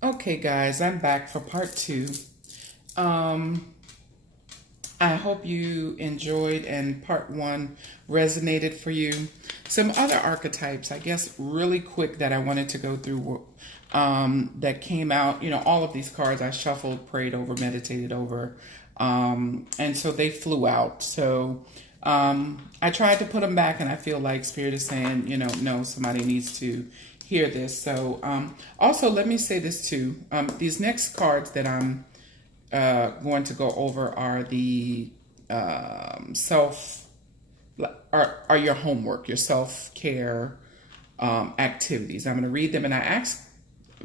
Okay, guys, I'm back for part two. Um, I hope you enjoyed and part one resonated for you. Some other archetypes, I guess, really quick that I wanted to go through that came out. All of these cards I shuffled, prayed over, meditated over, and so they flew out. So I tried to put them back, and I feel like Spirit is saying, no, somebody needs to hear this. So also, let me say this too. These next cards that I'm going to go over are the self are your homework, your self-care activities. I'm going to read them, and I asked,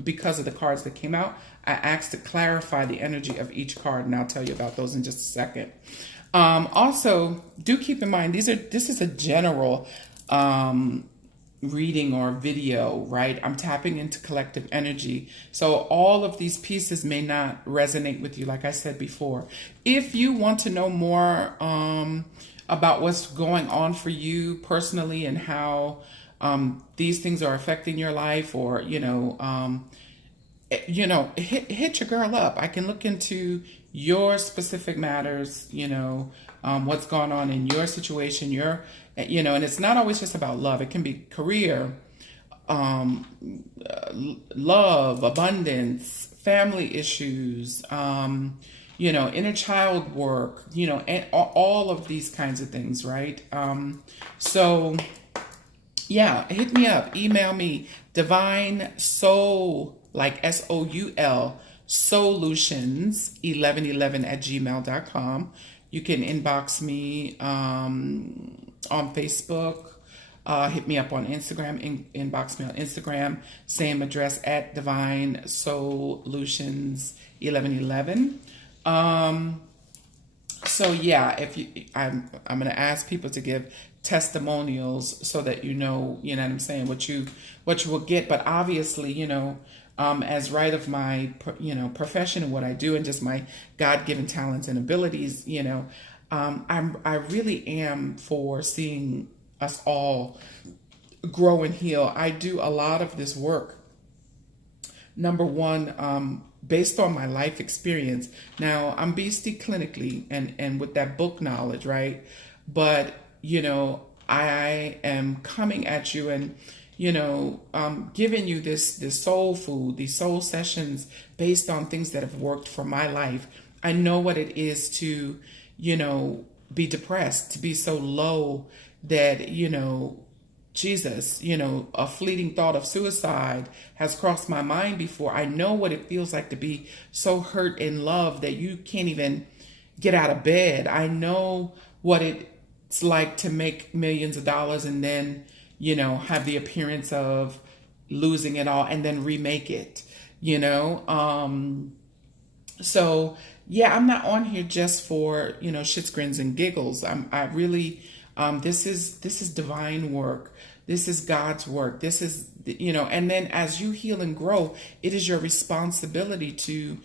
because of the cards that came out, I asked to clarify the energy of each card, and I'll tell you about those in just a second. Also, do keep in mind this is a general reading or video, right? I'm tapping into collective energy. So all of these pieces may not resonate with you, like I said before. If you want to know more about what's going on for you personally and how these things are affecting your life, or hit your girl up. I can look into your specific matters, what's going on in your situation, and it's not always just about love. It can be career, love, abundance, family issues, inner child work, and all of these kinds of things, right? So yeah, hit me up, email me, divine soul, like SOUL, solutions 1111 at gmail.com. You can inbox me on Facebook, hit me up on Instagram, inbox me on Instagram, same address at divine solutions 1111. So yeah, I'm going to ask people to give testimonials so that what I'm saying, what you will get. But obviously, as right of my profession and what I do, and just my God-given talents and abilities, I really am for seeing us all grow and heal. I do a lot of this work, number one, based on my life experience. Now, I'm beastie clinically and with that book knowledge, right? But, I am coming at you and, giving you this soul food, these soul sessions based on things that have worked for my life. I know what it is to, be depressed, to be so low that, Jesus, a fleeting thought of suicide has crossed my mind before. I know what it feels like to be so hurt in love that you can't even get out of bed. I know what it's like to make millions of dollars and then, have the appearance of losing it all and then remake it, So yeah, I'm not on here just for, shits, grins, and giggles. I really, this is divine work. This is God's work. This is, and then as you heal and grow, it is your responsibility to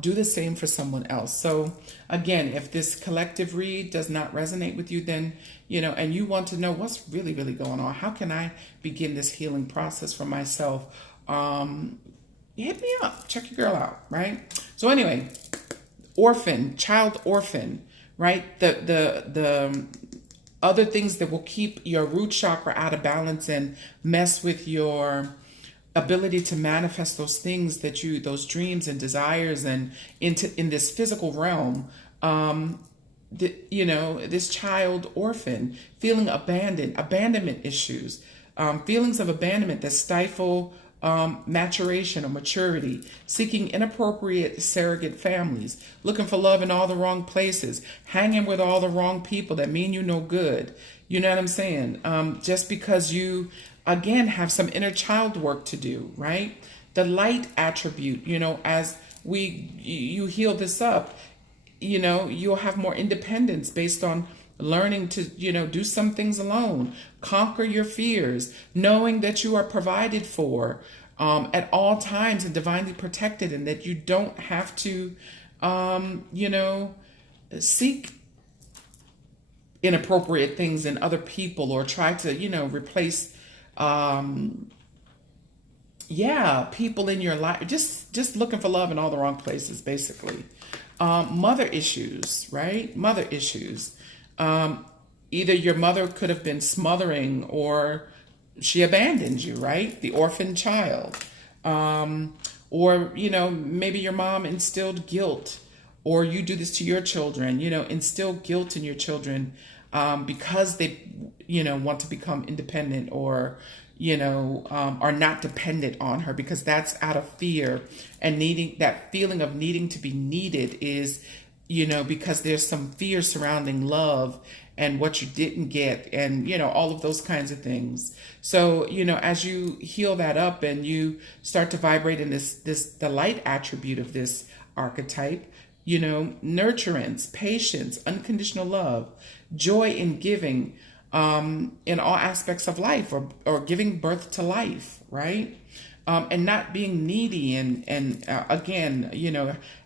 do the same for someone else. So again, if this collective read does not resonate with you, then, and you want to know what's really, really going on, how can I begin this healing process for myself? Hit me up, check your girl out, right? So anyway, child orphan, right? The other things that will keep your root chakra out of balance and mess with your ability to manifest those things those dreams and desires and in this physical realm. This child orphan, feeling abandonment issues, feelings of abandonment that stifle maturation or maturity, seeking inappropriate surrogate families, looking for love in all the wrong places, hanging with all the wrong people that mean you no good. You know what I'm saying? Just because you, again, have some inner child work to do, right? The light attribute, as you heal this up, you'll have more independence based on learning to, do some things alone, conquer your fears, knowing that you are provided for at all times and divinely protected, and that you don't have to, seek inappropriate things in other people or try to, replace, yeah, people in your life just looking for love in all the wrong places, basically. Mother issues, right? Mother issues. Either your mother could have been smothering, or she abandoned you, right? The orphan child. Or, maybe your mom instilled guilt, or you do this to your children, instill guilt in your children, because they, want to become independent, or, are not dependent on her, because that's out of fear, and needing that feeling of needing to be needed is, because there's some fear surrounding love and what you didn't get, and all of those kinds of things. So as you heal that up and you start to vibrate in the light attribute of this archetype, nurturance, patience, unconditional love, joy in giving, in all aspects of life, or giving birth to life, right? And not being needy, and again,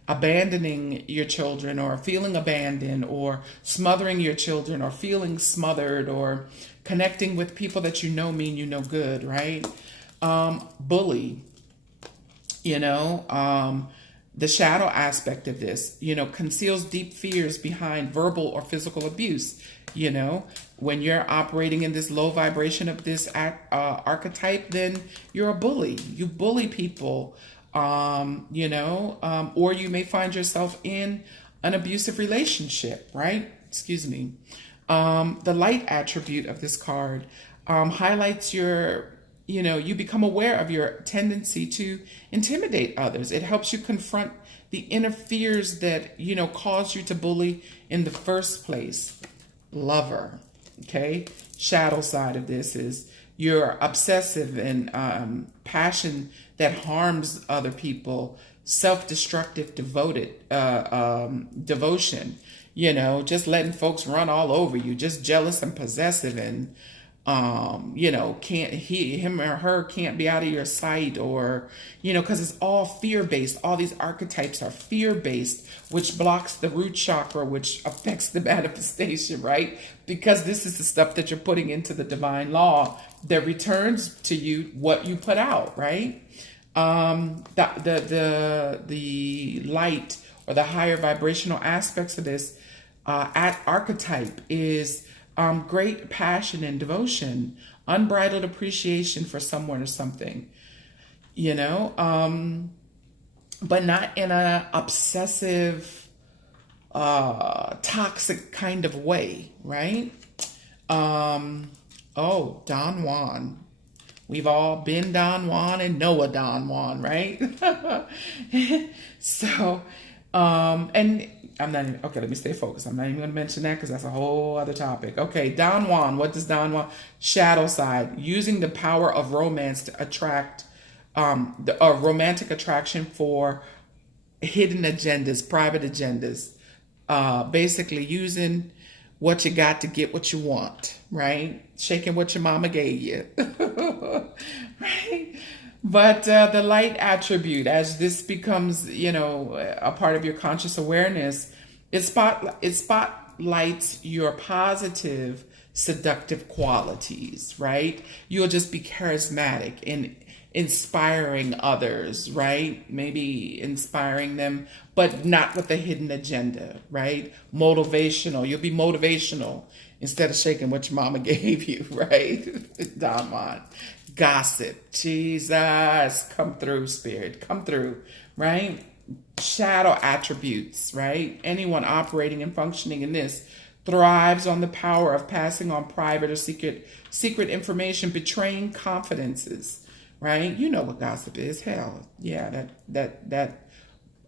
abandoning your children, or feeling abandoned, or smothering your children, or feeling smothered, or connecting with people that mean good, right? Bully, the shadow aspect of this, conceals deep fears behind verbal or physical abuse. When you're operating in this low vibration of this archetype, then you're a bully. You bully people, or you may find yourself in an abusive relationship, right? Excuse me. The light attribute of this card highlights you become aware of your tendency to intimidate others. It helps you confront the inner fears that, cause you to bully in the first place. Lover, okay? Shadow side of this is your obsessive and passion that harms other people, self-destructive devotion, just letting folks run all over you, just jealous and possessive, and him or her can't be out of your sight, or, because it's all fear-based. All these archetypes are fear-based, which blocks the root chakra, which affects the manifestation, right? Because this is the stuff that you're putting into the divine law that returns to you what you put out, right? The light, or the higher vibrational aspects of this archetype is great passion and devotion, unbridled appreciation for someone or something, but not in a obsessive, toxic kind of way, right? Don Juan. We've all been Don Juan and know a Don Juan, right? So, and I'm not even, okay, let me stay focused. I'm not even going to mention that because that's a whole other topic. Okay, Don Juan. What does Don Juan? Shadow side, using the power of romance to attract, romantic attraction for hidden agendas, private agendas. Basically using what you got to get what you want, right? Shaking what your mama gave you, right? But the light attribute, as this becomes, a part of your conscious awareness, it spotlights your positive, seductive qualities, right? You'll just be charismatic in inspiring others, right? Maybe inspiring them, but not with a hidden agenda, right? Motivational. You'll be motivational instead of shaking what your mama gave you, right? Don Juan. Gossip. Jesus, come through, spirit. Come through, right? Shadow attributes, right? Anyone operating and functioning in this thrives on the power of passing on private or secret information, betraying confidences, right? You know what gossip is. Hell, yeah, that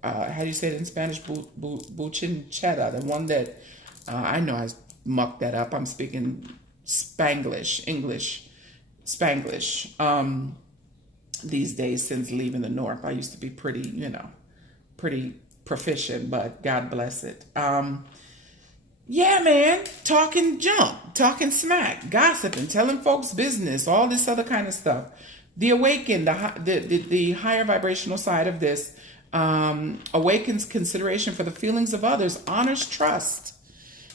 how do you say it in Spanish? Buchincheta, the one that I know I mucked that up. I'm speaking Spanglish. These days, since leaving the North. I used to be pretty proficient, but God bless it. Yeah, man, talking junk, talking smack, gossiping, telling folks business, all this other kind of stuff. The awakened, the higher vibrational side of this awakens consideration for the feelings of others, honors trust,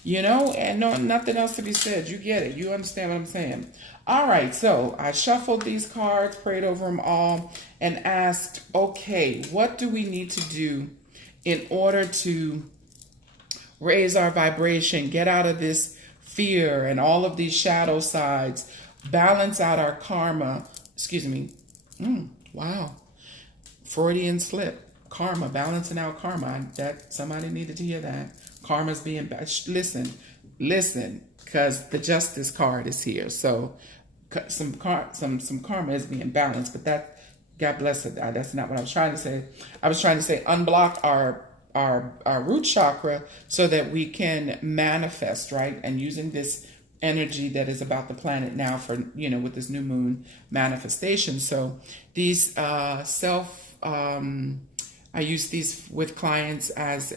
And no, nothing else to be said. You get it. You understand what I'm saying. All right, so I shuffled these cards, prayed over them all, and asked, okay, what do we need to do in order to raise our vibration, get out of this fear and all of these shadow sides, balance out our karma? Excuse me. Wow. Freudian slip. Karma, balancing out karma. That somebody needed to hear that. Karma's being listen, because the justice card is here. So some karma is being balanced, but that, God bless it. That's not what I was trying to say. I was trying to say unblock our root chakra so that we can manifest, right? And using this energy that is about the planet now for, with this new moon manifestation. So these I use these with clients as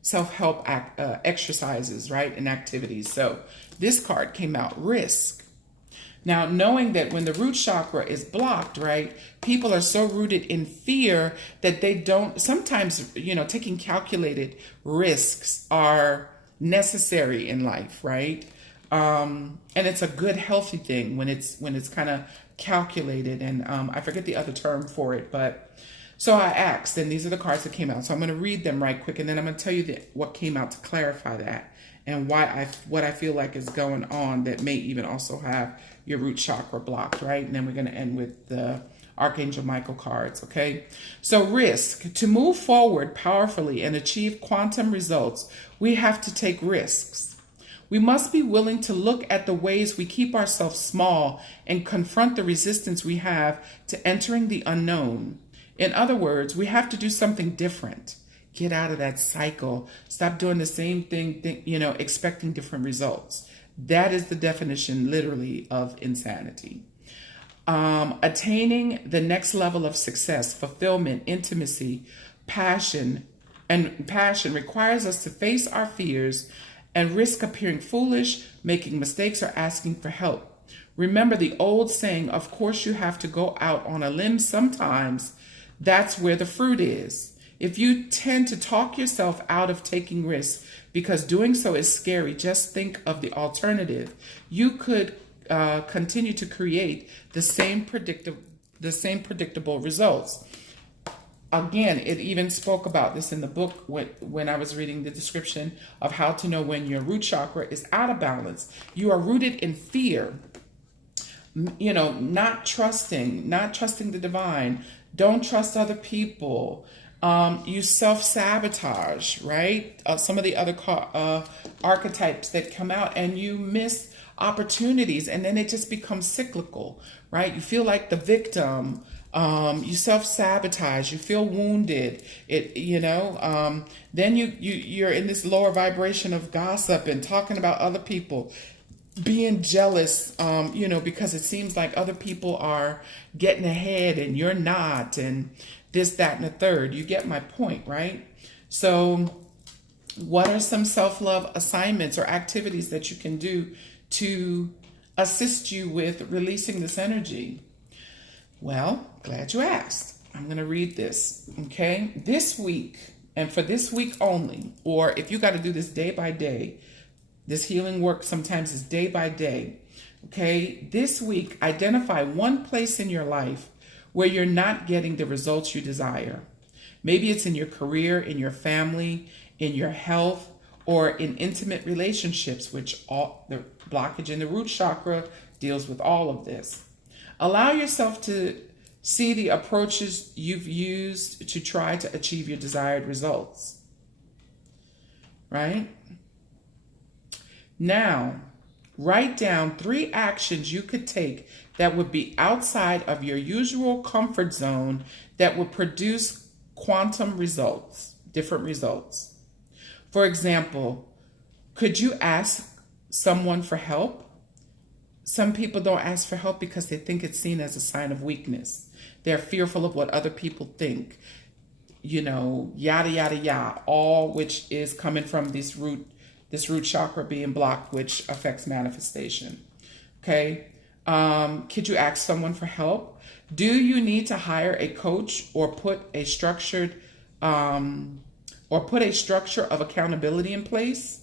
self-help exercises, right? And activities. So this card came out, risk. Now, knowing that when the root chakra is blocked, right, people are so rooted in fear that they don't, sometimes, taking calculated risks are necessary in life, right? And it's a good, healthy thing when it's kind of calculated. And I forget the other term for it, but so I asked, and these are the cards that came out. So I'm going to read them right quick, and then I'm going to tell you what came out to clarify that and what I feel like is going on that may even also have your root chakra blocked, right? And then we're going to end with the Archangel Michael cards, okay? So risk. To move forward powerfully and achieve quantum results, we have to take risks. We must be willing to look at the ways we keep ourselves small and confront the resistance we have to entering the unknown. In other words, we have to do something different. Get out of that cycle. Stop doing the same thing, expecting different results. That is the definition, literally, of insanity. Attaining the next level of success, fulfillment, intimacy, passion requires us to face our fears and risk appearing foolish, making mistakes, or asking for help. Remember the old saying, of course you have to go out on a limb sometimes. That's where the fruit is. If you tend to talk yourself out of taking risks because doing so is scary, just think of the alternative. You could continue to create the same predictable results. Again, it even spoke about this in the book when I was reading the description of how to know when your root chakra is out of balance. You are rooted in fear, not trusting the divine. Don't trust other people. You self-sabotage, right? Some of the other archetypes that come out, and you miss opportunities, and then it just becomes cyclical, right? You feel like the victim. You self-sabotage. You feel wounded. Then you're in this lower vibration of gossip and talking about other people, being jealous, because it seems like other people are getting ahead and you're not, and this, that, and the third. You get my point, right? So what are some self-love assignments or activities that you can do to assist you with releasing this energy? Well, glad you asked. I'm going to read this, okay? This week, and for this week only, or if you got to do this day by day, this healing work sometimes is day by day, okay? This week, identify one place in your life where you're not getting the results you desire. Maybe it's in your career, in your family, in your health, or in intimate relationships, which all the blockage in the root chakra deals with all of this. Allow yourself to see the approaches you've used to try to achieve your desired results. Right? Now, write down 3 actions you could take that would be outside of your usual comfort zone that would produce quantum results, different results. For example, could you ask someone for help? Some people don't ask for help because they think it's seen as a sign of weakness. They're fearful of what other people think, yada, yada, yada, all which is coming from this root chakra being blocked, which affects manifestation. Okay. Could you ask someone for help? Do you need to hire a coach or put a structure of accountability in place?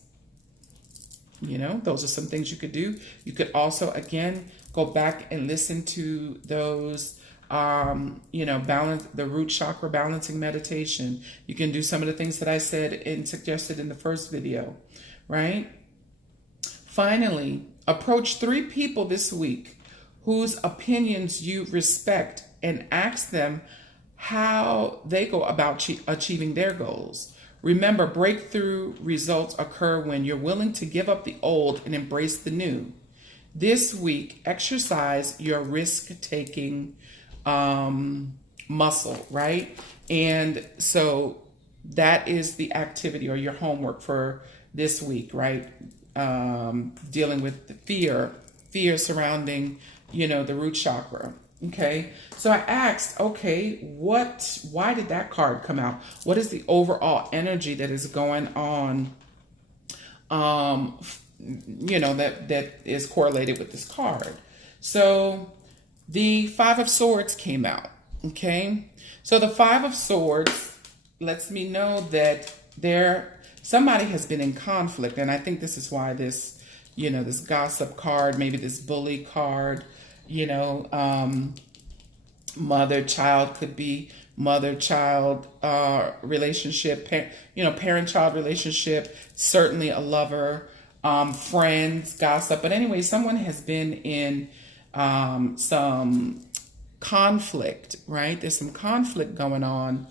Those are some things you could do. You could also, again, go back and listen to those, balance the root chakra balancing meditation. You can do some of the things that I said and suggested in the first video, right? Finally, approach 3 people this week whose opinions you respect and ask them how they go about achieving their goals. Remember, breakthrough results occur when you're willing to give up the old and embrace the new. This week, exercise your risk-taking muscle, right? And so that is the activity or your homework for this week, right? Dealing with the fear surrounding, the root chakra. Okay, so I asked, okay, why did that card come out? What is the overall energy that is going on, that is correlated with this card? So the 5 of Swords came out, okay? So the 5 of Swords lets me know that somebody has been in conflict, and I think this is why this, this gossip card, maybe this bully card, mother-child could be mother-child relationship, parent-child relationship, certainly a lover, friends, gossip. But anyway, someone has been in some conflict, right? There's some conflict going on.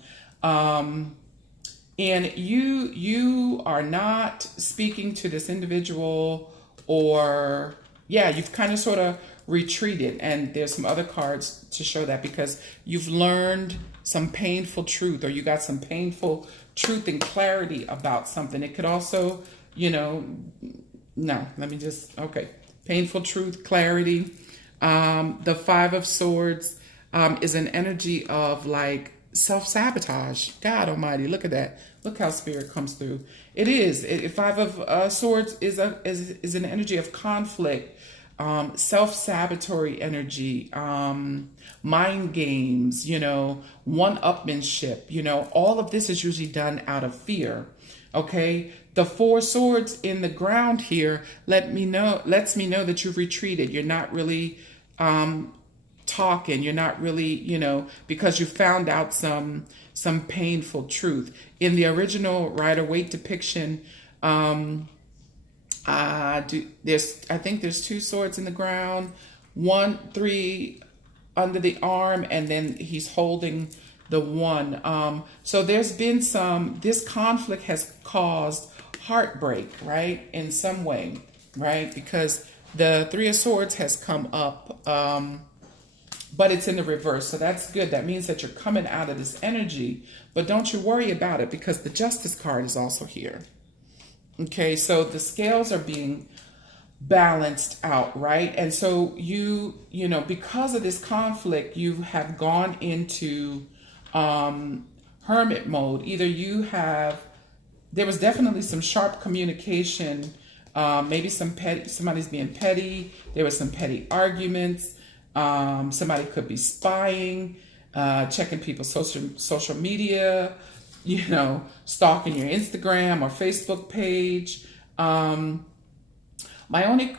And you are not speaking to this individual, or you've kind of sort of retreated, and there's some other cards to show that, because you've learned some painful truth, or you got some painful truth and clarity about something. It could also, painful truth, clarity. The 5 of Swords is an energy of like self-sabotage. God almighty, look at that. Look how spirit comes through. It is. 5 of Swords is an energy of conflict, self-sabotatory energy, mind games, one-upmanship, all of this is usually done out of fear. Okay. The 4 swords in the ground here lets me know that you've retreated. You're not really, talking. You're not really, because you found out some painful truth. In the original Rider-Waite depiction, I think there's 2 swords in the ground, 3 under the arm, and then he's holding the 1. So there's been this conflict has caused heartbreak, right? In some way, right? Because the 3 of Swords has come up, but it's in the reverse. So that's good. That means that you're coming out of this energy, but don't you worry about it, because the Justice card is also here. Okay, so the scales are being balanced out, right? And so you because of this conflict, you have gone into hermit mode. Either there was definitely some sharp communication, maybe somebody's being petty. There was some petty arguments. Somebody could be spying, checking people's social media, stalking your Instagram or Facebook page. Not my only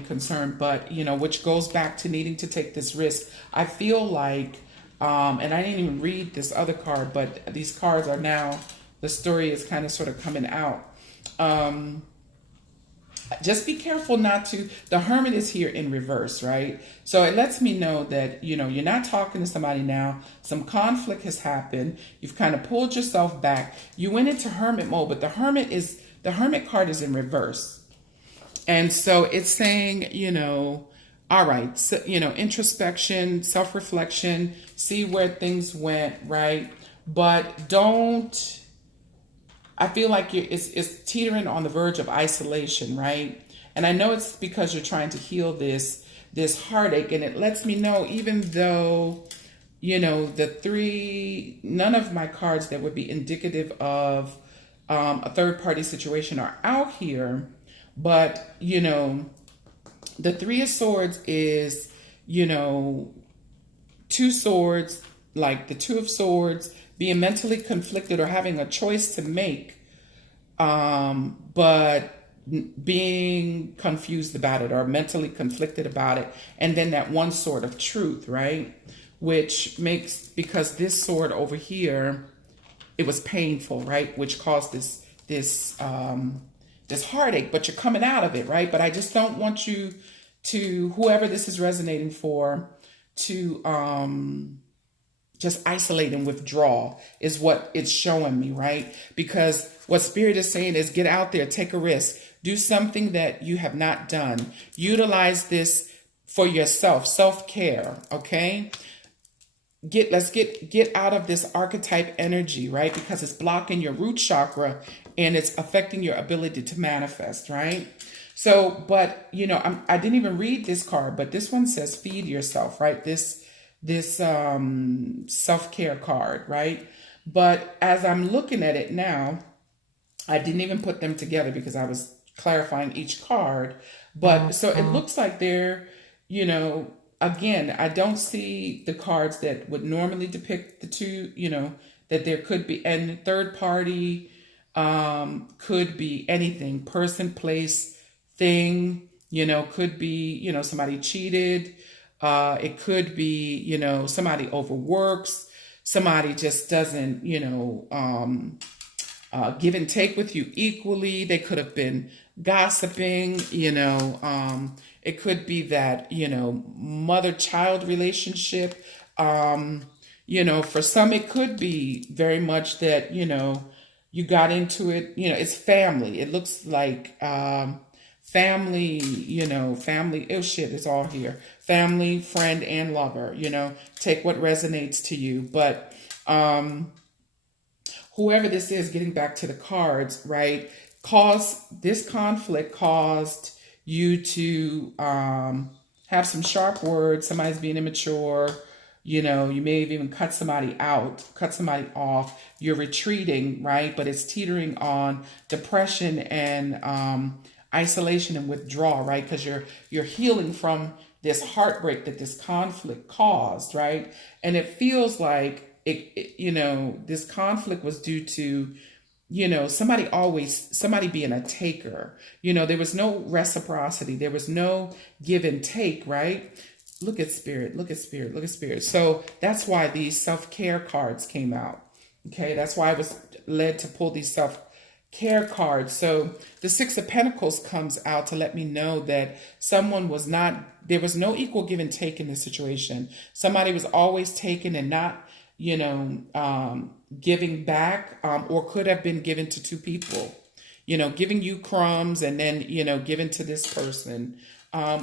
concern, but, which goes back to needing to take this risk. I feel like, and I didn't even read this other card, but these cards are now, the story is kind of sort of coming out. Just be careful not to, the Hermit is here in reverse, right? So it lets me know that, you're not talking to somebody now. Some conflict has happened. You've kind of pulled yourself back. You went into Hermit mode, but the Hermit card is in reverse. And so it's saying, all right, so, introspection, self-reflection, see where things went, right? But I feel like it's teetering on the verge of isolation, right? And I know it's because you're trying to heal this heartache, and it lets me know, even though, none of my cards that would be indicative of a third-party situation are out here, but, the 3 of Swords is, 2 swords, like the 2 of Swords, being mentally conflicted or having a choice to make, but being confused about it or mentally conflicted about it, and then that one sword of truth, right? Which makes, because this sword over here, it was painful, right? Which caused this heartache, but you're coming out of it, right? But I just don't want you to, whoever this is resonating for, to just isolate and withdraw is what it's showing me, right? Because what Spirit is saying is get out there, take a risk, do something that you have not done. Utilize this for yourself, self-care, okay? Let's get out of this archetype energy, right? Because it's blocking your root chakra and it's affecting your ability to manifest, right? So, but I didn't even read this card, but this one says feed yourself, right? This self-care card, right? But as I'm looking at it now, I didn't even put them together because I was clarifying each card. But so it looks like they're, again, I don't see the cards that would normally depict the two, that there could be, and third party could be anything, person, place, thing, could be, somebody cheated. It could be, somebody overworks, somebody just doesn't, give and take with you equally. They could have been gossiping, it could be that, mother-child relationship. For some, it could be very much that, you got into it, it's family. It looks like family, family, oh shit, it's all here. Family, friend, and lover, take what resonates to you. But whoever this is, getting back to the cards, right, this conflict caused you to have some sharp words. Somebody's being immature. You may have even cut somebody off. You're retreating, right? But it's teetering on depression and isolation and withdrawal, right? Because you're healing from this heartbreak that this conflict caused, right? And it feels like this conflict was due to somebody being a taker. There was no reciprocity. There was no give and take, right? Look at spirit, look at spirit, look at spirit. So that's why these self-care cards came out. Okay, that's why I was led to pull these self-care cards. So the Six of Pentacles comes out to let me know that there was no equal give and take in this situation. Somebody was always taking and not, giving back, or could have been given to two people, giving you crumbs and then, given to this person.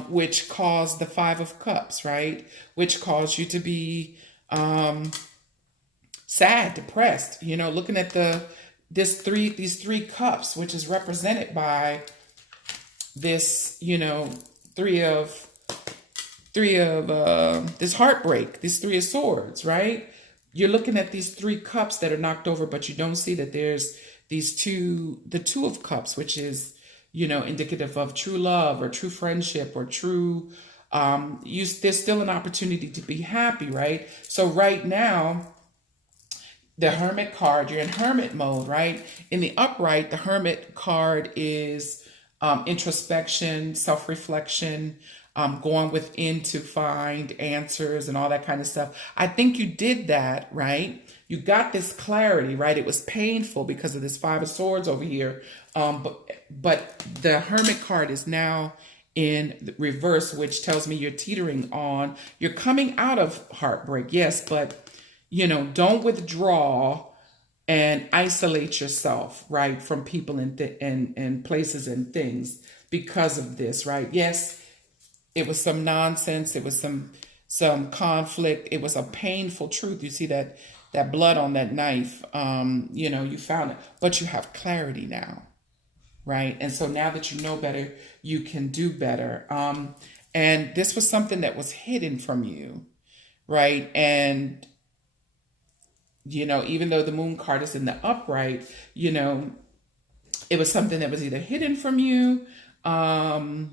Which caused the Five of Cups, right? Which caused you to be sad, depressed. Looking at these three cups, which is represented by this, three of this heartbreak, these Three of Swords, right? You're looking at these three cups that are knocked over, but you don't see that there's the Two of Cups, which is indicative of true love or true friendship or true, there's still an opportunity to be happy, right? So right now, the Hermit card, you're in Hermit mode, right? In the upright, the Hermit card is introspection, self-reflection, going within to find answers and all that kind of stuff. I think you did that, right? You got this clarity, right? It was painful because of this Five of Swords over here. But the Hermit card is now in reverse, which tells me you're teetering on. You're coming out of heartbreak, yes, but, don't withdraw and isolate yourself, right, from people and places and things because of this, right? Yes, it was some nonsense. It was some conflict. It was a painful truth. You see that blood on that knife, you found it, but you have clarity now, right? And so now that you know better, you can do better. And this was something that was hidden from you, right? And, even though the Moon card is in the upright, it was something that was either hidden from you. They're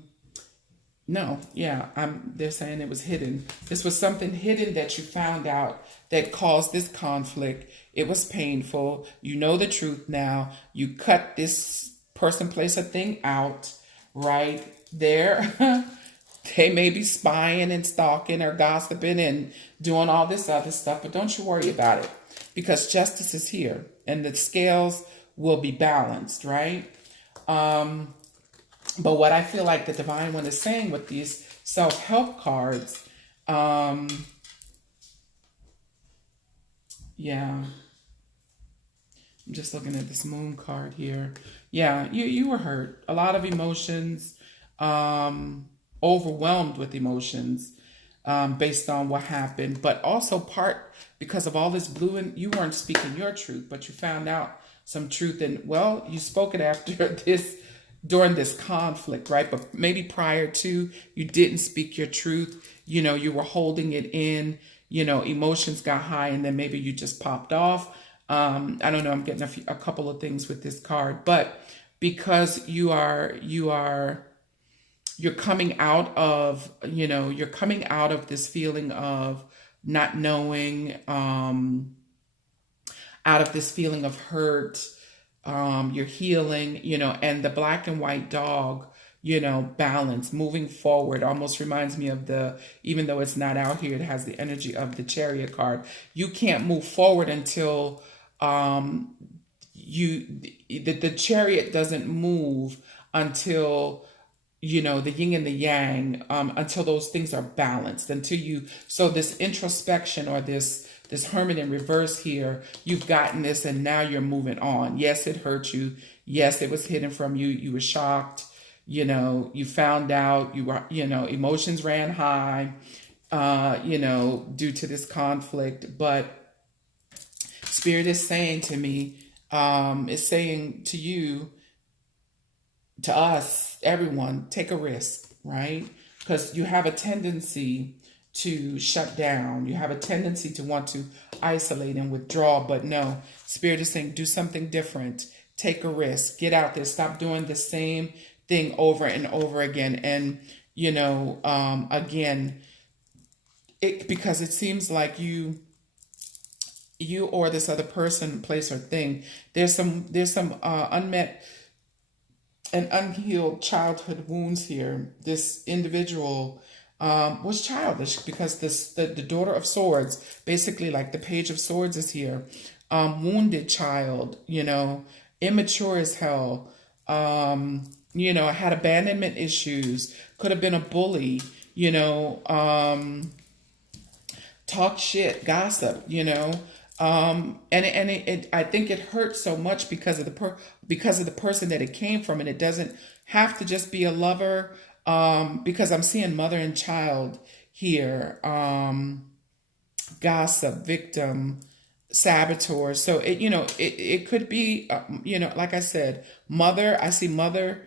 saying it was hidden. This was something hidden that you found out that caused this conflict. It was painful. You know the truth now. You cut this person place a thing out right there, they may be spying and stalking or gossiping and doing all this other stuff, but don't you worry about it, because justice is here and the scales will be balanced, right? But what I feel like the Divine One is saying with these self-help cards, yeah, I'm just looking at this Moon card here. Yeah, you were hurt. A lot of emotions, overwhelmed with emotions, based on what happened, but also part because of all this blue, and you weren't speaking your truth, but you found out some truth, and well, you spoke it after this, during this conflict, right? But maybe prior to, you didn't speak your truth. You know, you were holding it in, you know, emotions got high, and then maybe you just popped off. I don't know. I'm getting a couple of things with this card, but because you're coming out of, you know, you're coming out of this feeling of not knowing, out of this feeling of hurt, you're healing, you know, and the black and white dog, you know, balance, moving forward, almost reminds me of even though it's not out here, it has the energy of the Chariot card. You can't move forward until, the Chariot doesn't move until, you know, the yin and the yang, until those things are balanced, so this introspection, or this Hermit in reverse here, you've gotten this and now you're moving on. Yes, it hurt you. Yes, it was hidden from you. You were shocked. You know, you found out, you were, you know, emotions ran high, you know, due to this conflict. But Spirit is saying to me, is saying to you, to us, everyone, take a risk, right? Because you have a tendency to shut down. You have a tendency to want to isolate and withdraw, but no, Spirit is saying, do something different. Take a risk. Get out there. Stop doing the same thing over and over again. And, you know, again, because it seems like you or this other person, place, or thing, there's some unmet and unhealed childhood wounds here. This individual was childish, because the daughter of swords, basically like the Page of Swords is here, wounded child, you know, immature as hell, you know, had abandonment issues, could have been a bully, you know, talk shit, gossip, you know, and I think it hurts so much because of the person that it came from, and it doesn't have to just be a lover. Because I'm seeing mother and child here, gossip, victim, saboteur. So it could be, like I said, I see mother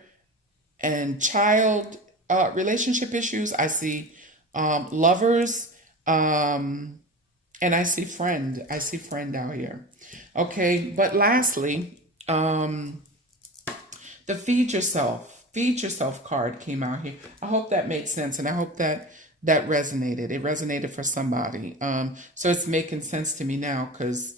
and child, relationship issues. I see, lovers, and I see friend out here. Okay. But lastly, the feed yourself card came out here. I hope that made sense, and I hope that resonated. It resonated for somebody. So it's making sense to me now, because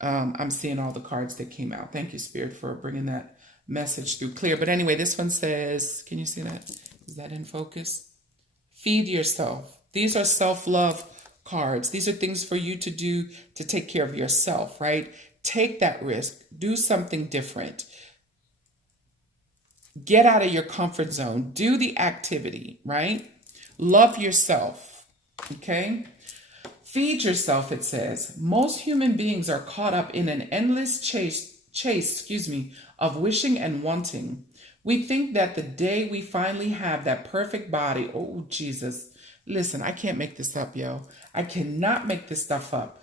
I'm seeing all the cards that came out. Thank you, Spirit, for bringing that message through clear. But anyway, this one says, can you see that? Is that in focus? Feed yourself. These are self-love cards. These are things for you to do to take care of yourself, right? Take that risk. Do something different. Get out of your comfort zone. Do the activity, right? Love yourself, okay? Feed yourself, it says. Most human beings are caught up in an endless chase, of wishing and wanting. We think that the day we finally have that perfect body, oh, Jesus. Listen, I can't make this up, yo. I cannot make this stuff up.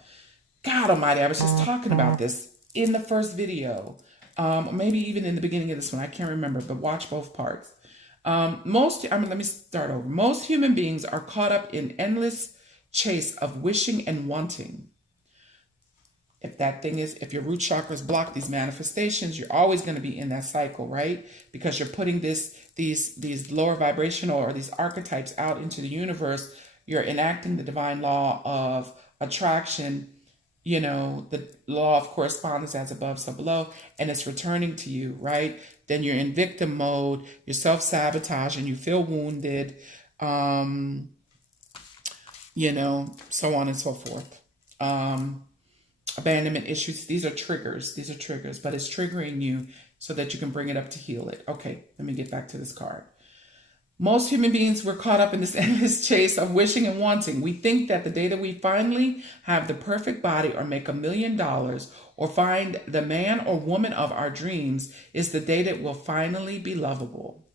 God Almighty, I was just talking about this in the first video. Maybe even in the beginning of this one, I can't remember, but watch both parts. Let me start over. Most human beings are caught up in endless chase of wishing and wanting. If your root chakra is blocked, these manifestations, you're always going to be in that cycle, right? Because you're putting these lower vibrational, or these archetypes out into the universe. You're enacting the divine law of attraction the law of correspondence as above, so below, and it's returning to you, right? Then you're in victim mode, you're self-sabotaging, you feel wounded, so on and so forth. Abandonment issues, these are triggers, but it's triggering you so that you can bring it up to heal it. Okay, let me get back to this card. Most human beings, we're caught up in this endless chase of wishing and wanting. We think that the day that we finally have the perfect body or make $1 million or find the man or woman of our dreams is the day that we'll finally be lovable.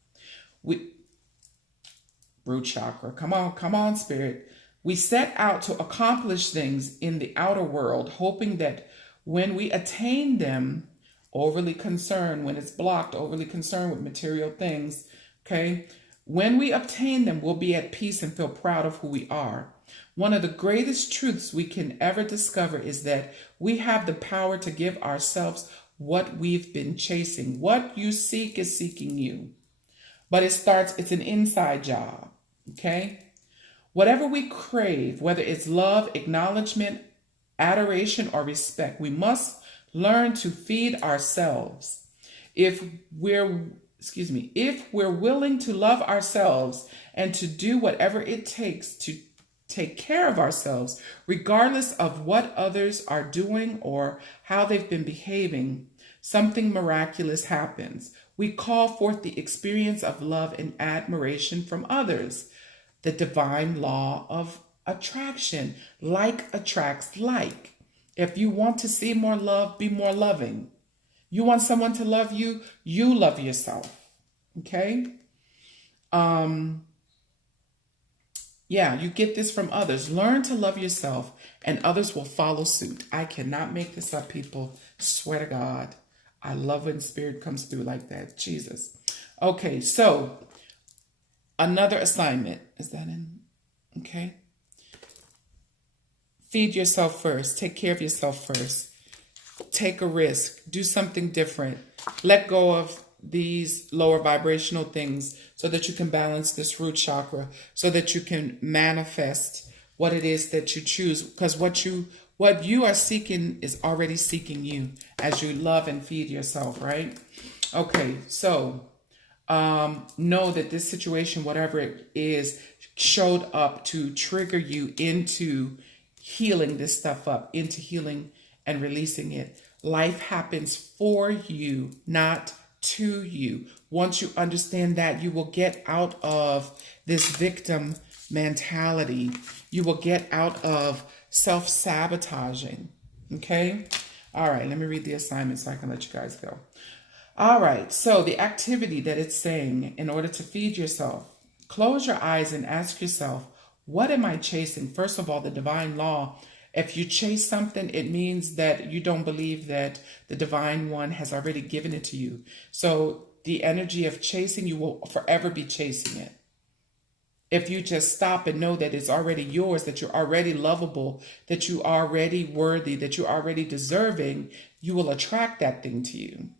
Root chakra, come on, spirit. We set out to accomplish things in the outer world, hoping that when we attain them, overly concerned, when it's blocked, overly concerned with material things, okay? When we obtain them, we'll be at peace and feel proud of who we are. One of the greatest truths we can ever discover is that we have the power to give ourselves what we've been chasing. What you seek is seeking you. But it's an inside job, okay? Whatever we crave, whether it's love, acknowledgement, adoration, or respect, we must learn to feed ourselves. If we're willing to love ourselves and to do whatever it takes to take care of ourselves, regardless of what others are doing or how they've been behaving, something miraculous happens. We call forth the experience of love and admiration from others. The divine law of attraction. Like attracts like. If you want to see more love, be more loving. You want someone to love you, you love yourself. Okay? You get this from others. Learn to love yourself and others will follow suit. I cannot make this up, people. Swear to God. I love when spirit comes through like that. Jesus. Okay, so another assignment. Is that in? Okay. Feed yourself first. Take care of yourself first. Take a risk. Do something different. Let go of these lower vibrational things so that you can balance this root chakra, so that you can manifest what it is that you choose. Because what you are seeking is already seeking you as you love and feed yourself, right? Okay, so know that this situation, whatever it is, showed up to trigger you into healing this stuff up, into healing and releasing it. Life happens for you, not to you. Once you understand that, you will get out of this victim mentality. You will get out of self-sabotaging. Okay? All right, let me read the assignment so I can let you guys go. All right, so the activity that it's saying in order to feed yourself, close your eyes and ask yourself, what am I chasing? First of all, the divine law. If you chase something, it means that you don't believe that the divine one has already given it to you. So the energy of chasing, you will forever be chasing it. If you just stop and know that it's already yours, that you're already lovable, that you are already worthy, that you're already deserving, you will attract that thing to you.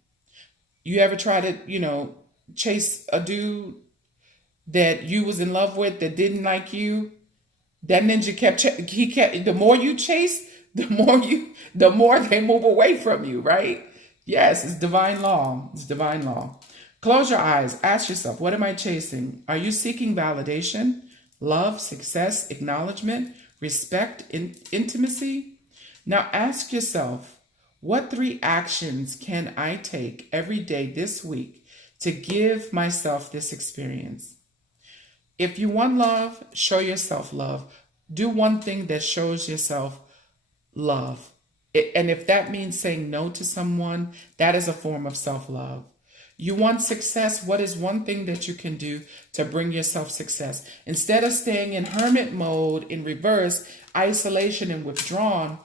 You ever try to, chase a dude that you was in love with that didn't like you? That ninja the more you chase, the more they move away from you, right? Yes, it's divine law. It's divine law. Close your eyes. Ask yourself, what am I chasing? Are you seeking validation, love, success, acknowledgement, respect, intimacy? Now ask yourself, what 3 actions can I take every day this week to give myself this experience? If you want love, show yourself love. Do one thing that shows yourself love. And if that means saying no to someone, that is a form of self-love. You want success, what is one thing that you can do to bring yourself success? Instead of staying in hermit mode, in reverse, isolation and withdrawn,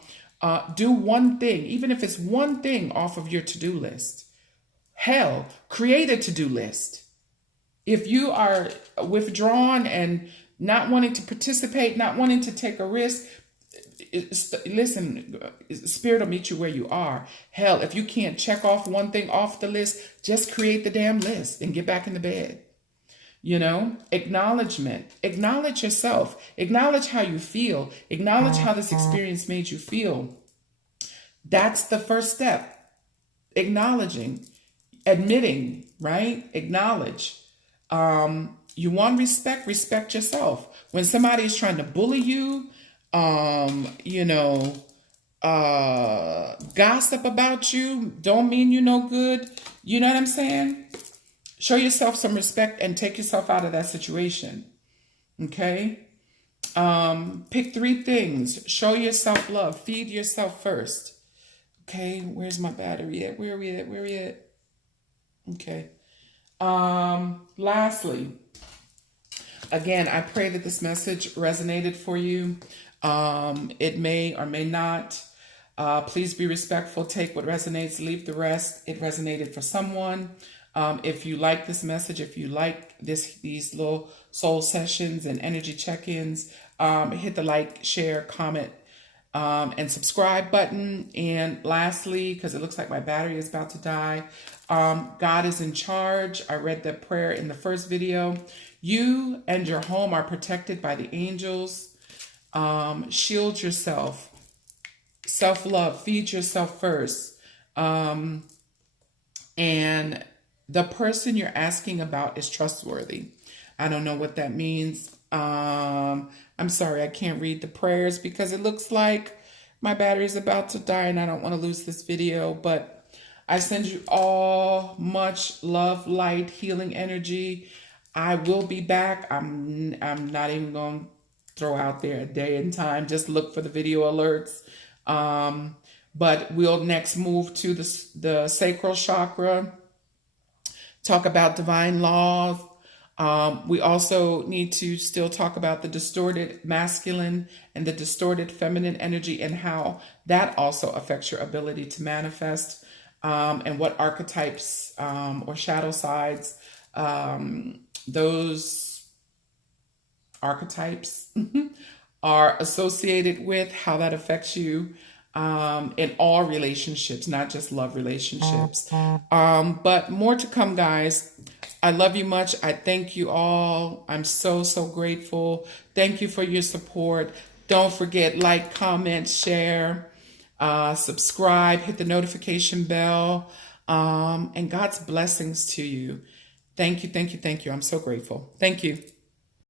do one thing, even if it's one thing off of your to-do list. Hell, create a to-do list. If you are withdrawn and not wanting to participate, not wanting to take a risk, listen, spirit will meet you where you are. Hell, if you can't check off one thing off the list, just create the damn list and get back in the bed. Acknowledgement. Acknowledge yourself. Acknowledge how you feel. Acknowledge how this experience made you feel. That's the first step. Acknowledging, admitting, right? Acknowledge. You want respect, respect yourself. When somebody is trying to bully you, you know, gossip about you, don't mean you no good. You know what I'm saying? Show yourself some respect and take yourself out of that situation. Okay? Pick 3 things. Show yourself love. Feed yourself first. Okay, where's my battery at? Where are we at? Okay. Lastly, again, I pray that this message resonated for you. It may or may not. Please be respectful. Take what resonates, leave the rest. It resonated for someone. If you like this message, if you like these little soul sessions and energy check-ins, hit the like, share, comment, and subscribe button. And lastly, because it looks like my battery is about to die, God is in charge. I read that prayer in the first video. You and your home are protected by the angels. Shield yourself. Self-love. Feed yourself first. And the person you're asking about is trustworthy. I don't know what that means. I'm sorry, I can't read the prayers because it looks like my battery is about to die and I don't want to lose this video. But I send you all much love, light, healing energy. I will be back. I'm not even going to throw out there a day and time. Just look for the video alerts. But we'll next move to the sacral chakra. Talk about divine laws. We also need to still talk about the distorted masculine and the distorted feminine energy and how that also affects your ability to manifest, and what archetypes or shadow sides those archetypes are associated with, how that affects you in all relationships, not just love relationships. But more to come, guys. I love you much. I thank you all. I'm so, so grateful. Thank you for your support. Don't forget, like, comment, share, subscribe, hit the notification bell, and God's blessings to you. Thank you, thank you, thank you. I'm so grateful. Thank you.